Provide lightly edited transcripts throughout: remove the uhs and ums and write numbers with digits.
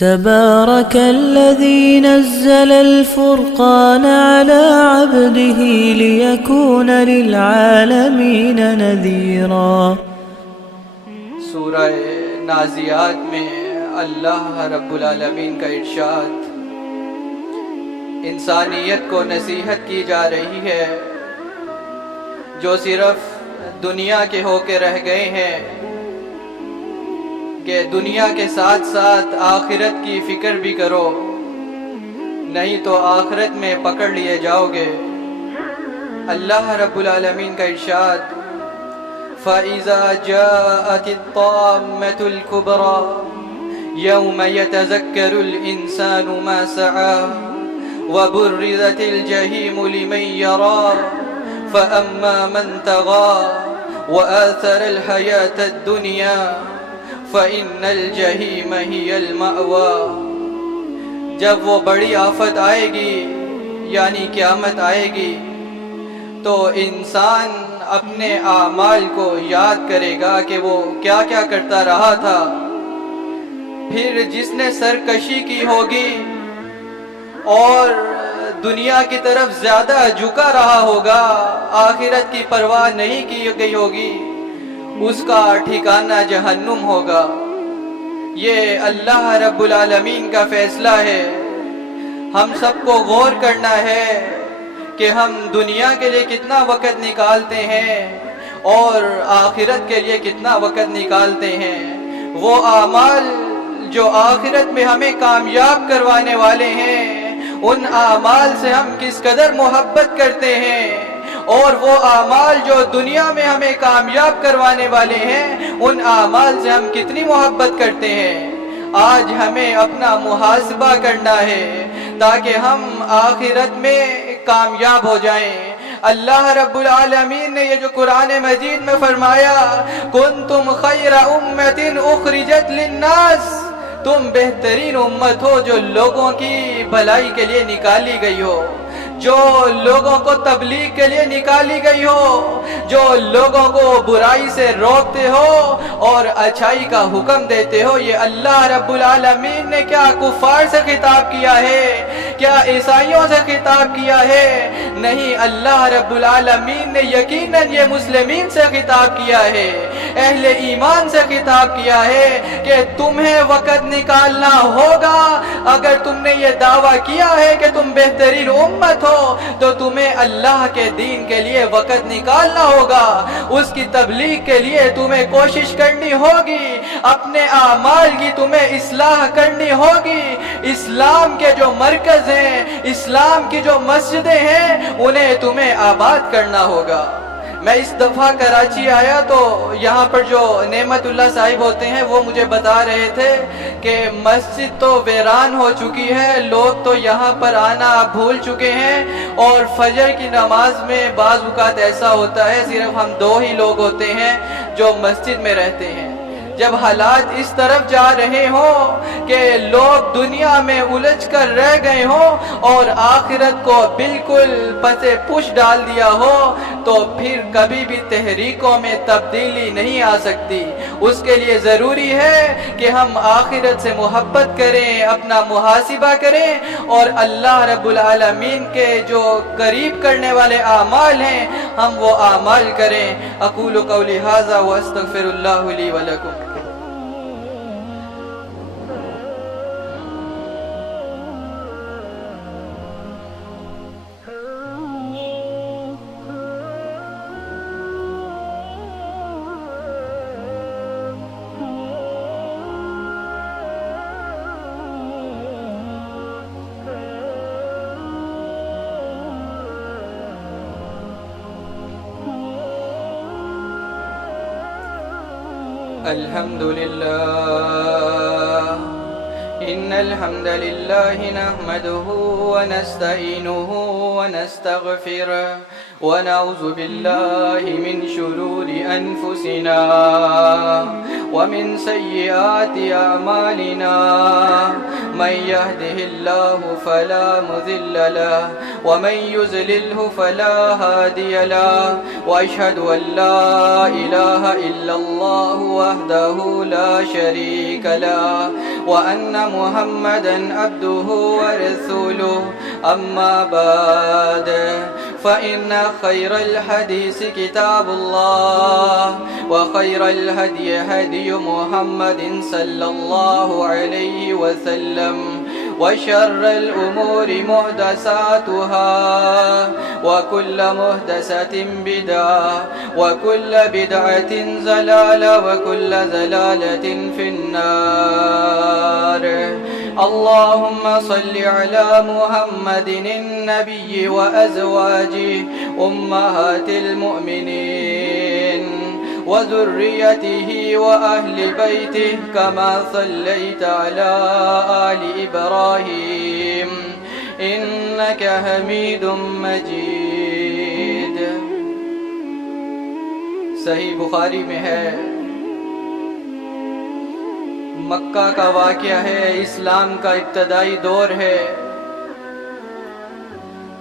تبارك الذي نزل الفرقان على عبده ليكون للعالمين نذيرا۔ سورہ نازیات میں اللہ رب العالمین کا ارشاد، انسانیت کو نصیحت کی جا رہی ہے جو صرف دنیا کے ہو کے رہ گئے ہیں کہ دنیا کے ساتھ ساتھ آخرت کی فکر بھی کرو، نہیں تو آخرت میں پکڑ لیے جاؤ گے۔ اللہ رب العالمین کا ارشاد، فَإِذَا جَاءَتِ الطَّامَّةُ الْكُبْرَى يَوْمَ يَتَذَكَّرُ الْإِنسَانُ مَا سَعَى وَبُرِّزَتِ الْجَحِيمُ لِمَن يَرَى فَأَمَّا مَن طَغَى وَآثَرَ الْحَيَاةَ الدُّنْيَا فَإِنَّ الْجَحِيمَ هِيَ الْمَأْوَى۔ جب وہ بڑی آفت آئے گی یعنی قیامت آئے گی تو انسان اپنے اعمال کو یاد کرے گا کہ وہ کیا کیا کرتا رہا تھا، پھر جس نے سرکشی کی ہوگی اور دنیا کی طرف زیادہ جھکا رہا ہوگا، آخرت کی پرواہ نہیں کی گئی ہوگی، اس کا ٹھکانہ جہنم ہوگا۔ یہ اللہ رب العالمین کا فیصلہ ہے۔ ہم سب کو غور کرنا ہے کہ ہم دنیا کے لیے کتنا وقت نکالتے ہیں اور آخرت کے لیے کتنا وقت نکالتے ہیں۔ وہ اعمال جو آخرت میں ہمیں کامیاب کروانے والے ہیں، ان اعمال سے ہم کس قدر محبت کرتے ہیں، اور وہ اعمال جو دنیا میں ہمیں کامیاب کروانے والے ہیں، ان اعمال سے ہم کتنی محبت کرتے ہیں۔ آج ہمیں اپنا محاسبہ کرنا ہے تاکہ ہم آخرت میں کامیاب ہو جائیں۔ اللہ رب العالمین نے یہ جو قرآن مجید میں فرمایا، کنتم خیر امت اخرجت للناس، تم بہترین امت ہو جو لوگوں کی بھلائی کے لیے نکالی گئی ہو، جو لوگوں کو تبلیغ کے لیے نکالی گئی ہو، جو لوگوں کو برائی سے روکتے ہو اور اچھائی کا حکم دیتے ہو۔ یہ اللہ رب العالمین نے کیا کفار سے خطاب کیا ہے؟ کیا عیسائیوں سے خطاب کیا ہے؟ نہیں، اللہ رب العالمین نے یقیناً یہ مسلمین سے خطاب کیا ہے، اہل ایمان سے خطاب کیا ہے کہ تمہیں وقت نکالنا ہوگا۔ اگر تم نے یہ دعویٰ کیا ہے کہ تم بہترین امت ہو تو تمہیں اللہ کے دین کے لیے وقت نکالنا ہوگا، اس کی تبلیغ کے لیے تمہیں کوشش کرنی ہوگی، اپنے اعمال کی تمہیں اصلاح کرنی ہوگی۔ اسلام کے جو مرکز ہیں، اسلام کی جو مسجدیں ہیں، انہیں تمہیں آباد کرنا ہوگا۔ میں اس دفعہ کراچی آیا تو یہاں پر جو نعمت اللہ صاحب ہوتے ہیں وہ مجھے بتا رہے تھے کہ مسجد تو ویران ہو چکی ہے، لوگ تو یہاں پر آنا بھول چکے ہیں، اور فجر کی نماز میں بعض اوقات ایسا ہوتا ہے صرف ہم 2 ہی لوگ ہوتے ہیں جو مسجد میں رہتے ہیں۔ جب حالات اس طرف جا رہے ہوں کہ لوگ دنیا میں الجھ کر رہ گئے ہوں اور آخرت کو بالکل پسے پش ڈال دیا ہو، تو پھر کبھی بھی تحریکوں میں تبدیلی نہیں آ سکتی۔ اس کے لیے ضروری ہے کہ ہم آخرت سے محبت کریں، اپنا محاسبہ کریں، اور اللہ رب العالمین کے جو قریب کرنے والے اعمال ہیں ہم وہ اعمال کریں۔ اقول قولی ھذا واستغفر اللہ لی ولکم۔ الحمد لله إن الحمد لله نحمده ونستعينه ونستغفره ونعوذ بالله من شرور أنفسنا ومن سيئات أعمالنا من يهده الله فلا مضل له ومن يضلل فلا هادي له وأشهد أن لا إله إلا الله وحده لا شريك له وأن محمدا عبده ورسوله أما بعد فإن خير الحديث كتاب الله وخير الهدي هدي محمد صلى الله عليه وسلم وشر الأمور محدثاتها وكل محدثة بدعة وكل بدعة ضلالة وكل ضلالة في النار اللهم صل على محمد النبي وأزواجه أمهات المؤمنين وذريته وأهل بيته كما صليت على آل إبراهيم إنك حميد مجيد. صحیح بخاری میں ہے، مکہ کا واقعہ ہے، اسلام کا ابتدائی دور ہے.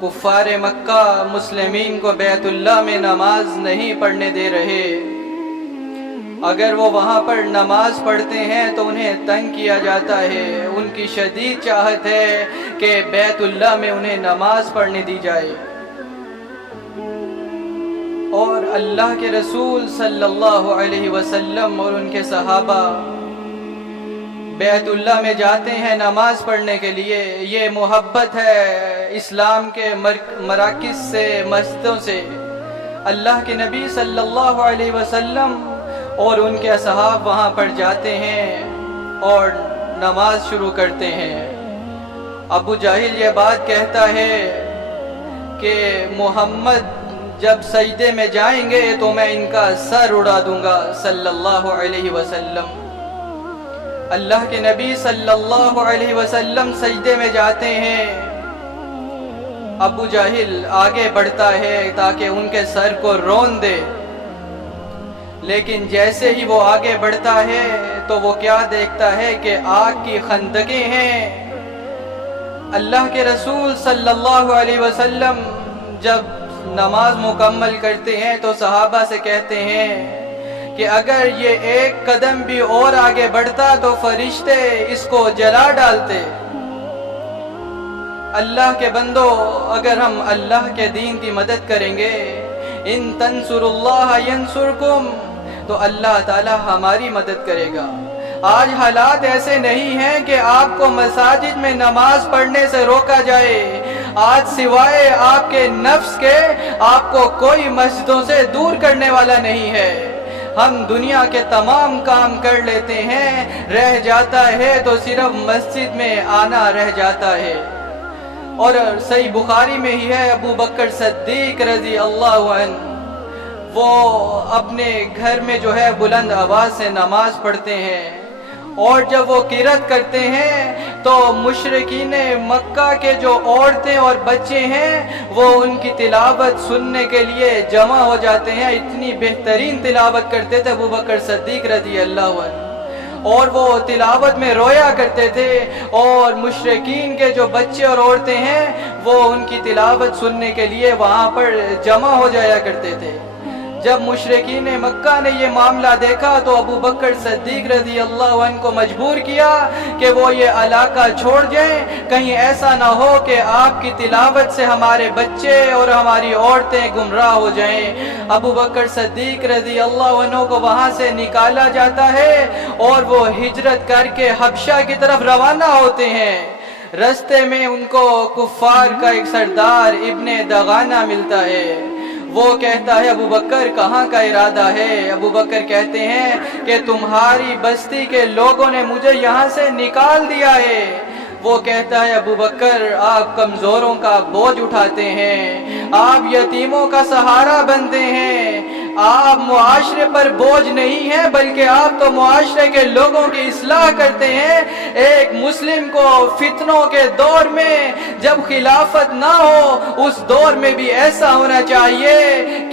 کفار مکہ مسلمین کو بیت اللہ میں نماز نہیں پڑھنے دے رہے. اگر وہ وہاں پر نماز پڑھتے ہیں تو انہیں تنگ کیا جاتا ہے. ان کی شدید چاہت ہے کہ بیت اللہ میں انہیں نماز پڑھنے دی جائے. اور اللہ کے رسول صلی اللہ علیہ وسلم اور ان کے صحابہ بیت اللہ میں جاتے ہیں نماز پڑھنے کے لیے. یہ محبت ہے اسلام کے مراکز سے، مسجدوں سے. اللہ کے نبی صلی اللہ علیہ وسلم اور ان کے اصحاب وہاں پر جاتے ہیں اور نماز شروع کرتے ہیں. ابو جہل یہ بات کہتا ہے کہ محمد جب سجدے میں جائیں گے تو میں ان کا سر اڑا دوں گا صلی اللہ علیہ وسلم. اللہ کے نبی صلی اللہ علیہ وسلم سجدے میں جاتے ہیں. ابو جہل آگے بڑھتا ہے تاکہ ان کے سر کو رون دے، لیکن جیسے ہی وہ آگے بڑھتا ہے تو وہ کیا دیکھتا ہے کہ آگ کی خندقیں ہیں. اللہ کے رسول صلی اللہ علیہ وسلم جب نماز مکمل کرتے ہیں تو صحابہ سے کہتے ہیں کہ اگر یہ ایک قدم بھی اور آگے بڑھتا تو فرشتے اس کو جلا ڈالتے. اللہ کے بندو، اگر ہم اللہ کے دین کی مدد کریں گے، ان تنصروا اللہ ینصرکم، تو اللہ تعالی ہماری مدد کرے گا. آج حالات ایسے نہیں ہیں کہ آپ کو مساجد میں نماز پڑھنے سے روکا جائے. آج سوائے آپ کے نفس کے آپ کو کوئی مسجدوں سے دور کرنے والا نہیں ہے. ہم دنیا کے تمام کام کر لیتے ہیں، رہ جاتا ہے تو صرف مسجد میں آنا رہ جاتا ہے. اور صحیح بخاری میں ہی ہے، ابو بکر صدیق رضی اللہ عنہ وہ اپنے گھر میں جو ہے بلند آواز سے نماز پڑھتے ہیں، اور جب وہ قرات کرتے ہیں تو مشرکین مکہ کے جو عورتیں اور بچے ہیں وہ ان کی تلاوت سننے کے لیے جمع ہو جاتے ہیں. اتنی بہترین تلاوت کرتے تھے ابو بکر صدیق رضی اللہ عنہ، اور وہ تلاوت میں رویا کرتے تھے. اور مشرکین کے جو بچے اور عورتیں ہیں وہ ان کی تلاوت سننے کے لیے وہاں پر جمع ہو جایا کرتے تھے. جب مشرکین مکہ نے یہ معاملہ دیکھا تو ابو بکر صدیق رضی اللہ عنہ کو مجبور کیا کہ وہ یہ علاقہ چھوڑ جائیں، کہیں ایسا نہ ہو کہ آپ کی تلاوت سے ہمارے بچے اور ہماری عورتیں گمراہ ہو جائیں. ابو بکر صدیق رضی اللہ عنہ کو وہاں سے نکالا جاتا ہے اور وہ ہجرت کر کے حبشہ کی طرف روانہ ہوتے ہیں. رستے میں ان کو کفار کا ایک سردار ابن دغانہ ملتا ہے. وہ کہتا ہے ابو بکر کہاں کا ارادہ ہے؟ ابو بکر کہتے ہیں کہ تمہاری بستی کے لوگوں نے مجھے یہاں سے نکال دیا ہے. وہ کہتا ہے ابو بکر آپ کمزوروں کا بوجھ اٹھاتے ہیں، آپ یتیموں کا سہارا بنتے ہیں، آپ معاشرے پر بوجھ نہیں ہیں بلکہ آپ تو معاشرے کے لوگوں کی اصلاح کرتے ہیں. ایک مسلم کو فتنوں کے دور میں جب خلافت نہ ہو اس دور میں بھی ایسا ہونا چاہیے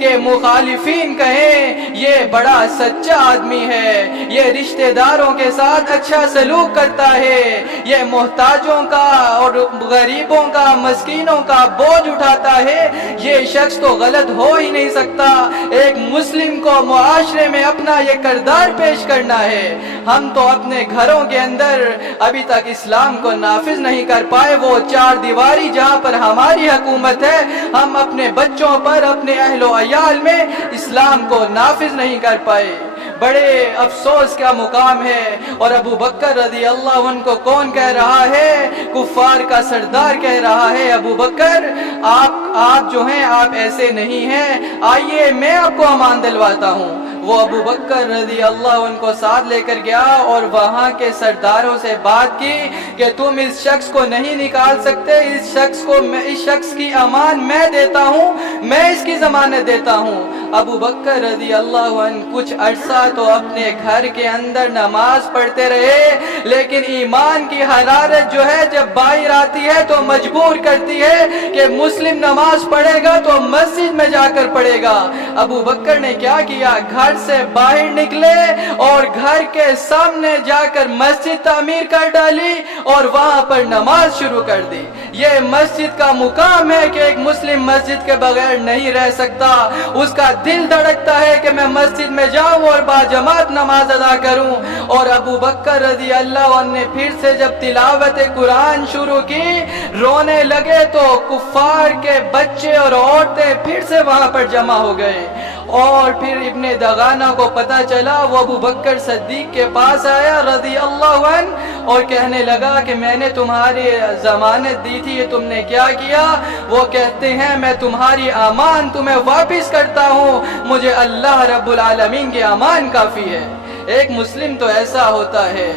کہ مخالفین کہیں یہ بڑا سچا آدمی ہے، یہ رشتہ داروں کے ساتھ اچھا سلوک کرتا ہے، یہ محتاجوں کا اور غریبوں کا مسکینوں کا بوجھ اٹھاتا ہے، یہ شخص تو غلط ہو ہی نہیں سکتا۔ ایک مسلم کو معاشرے میں اپنا یہ کردار پیش کرنا ہے۔ ہم تو اپنے گھروں کے اندر ابھی تک اسلام کو نافذ نہیں کر پائے، وہ چار دیواری جہاں پر ہماری حکومت ہے، ہم اپنے بچوں پر، اپنے اہل و عیال میں اسلام کو نافذ نہیں کر پائے۔ بڑے افسوس کا مقام ہے۔ اور ابو بکر رضی اللہ عنہ کو کون کہہ رہا ہے؟ کفار کا سردار کہہ رہا ہے، ابو بکر آپ جو ہیں آپ ایسے نہیں ہیں، آئیے میں آپ کو امان دلواتا ہوں۔ وہ ابو بکر رضی اللہ عنہ کو ساتھ لے کر گیا اور وہاں کے سرداروں سے بات کی کہ تم اس شخص کو نہیں نکال سکتے، اس شخص کی امان میں دیتا ہوں، میں اس کی ضمانت دیتا ہوں۔ ابو بکر رضی اللہ عنہ کچھ عرصہ تو اپنے گھر کے اندر نماز پڑھتے رہے، لیکن ایمان کی حرارت جو ہے جب باہر آتی ہے تو مجبور کرتی ہے کہ مسلم نماز پڑھے گا تو مسجد میں جا کر پڑھے گا۔ ابو بکر نے کیا کیا؟ گھر سے باہر نکلے اور گھر کے سامنے جا کر مسجد تعمیر کر ڈالی اور وہاں پر نماز شروع کر دی۔ یہ مسجد کا مقام ہے کہ ایک مسلم مسجد کے بغیر نہیں رہ سکتا، اس کا دل دھڑکتا ہے کہ میں مسجد میں جاؤں اور باجماعت نماز ادا کروں۔ اور ابو بکر رضی اللہ عنہ نے پھر سے جب تلاوت قرآن شروع کی، رونے لگے تو کفار کے بچے اور عورتیں پھر سے وہاں پر جمع ہو گئے۔ اور پھر ابن دغانہ کو پتا چلا، وہ ابو بکر صدیق کے پاس آیا رضی اللہ عنہ اور کہنے لگا کہ میں نے تمہاری ضمانت دی تھی، یہ تم نے کیا کیا؟ وہ کہتے ہیں میں تمہاری امان تمہیں واپس کرتا ہوں، مجھے اللہ رب العالمین کی امان کافی ہے۔ ایک مسلم تو ایسا ہوتا ہے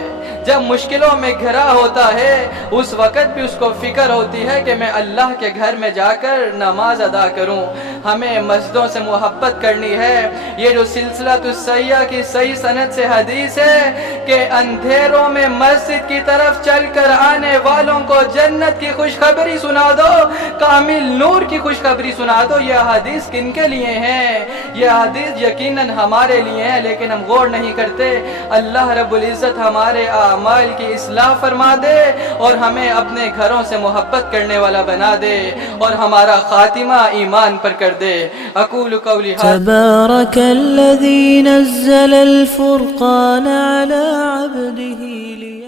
جب مشکلوں میں گھرا ہوتا ہے، اس وقت بھی اس کو فکر ہوتی ہے کہ میں اللہ کے گھر میں جا کر نماز ادا کروں۔ ہمیں مسجدوں سے محبت کرنی ہے۔ یہ جو سلسلۃ السیاح کی صحیح سند سے حدیث ہے کہ اندھیروں میں مسجد کی طرف چل کر آنے والوں کو جنت کی خوشخبری سنا دو، کامل نور کی خوشخبری سنا دو۔ یہ حدیث کن کے لیے ہیں؟ یہ حدیث یقیناً ہمارے لیے ہے، لیکن ہم غور نہیں کرتے۔ اللہ رب العزت ہمارے اعمال کی اصلاح فرما دے اور ہمیں اپنے گھروں سے محبت کرنے والا بنا دے اور ہمارا خاتمہ ایمان پر کر دے۔ اقول قولی ھذا تبارک الذی نزل الفرقان علی عبدہ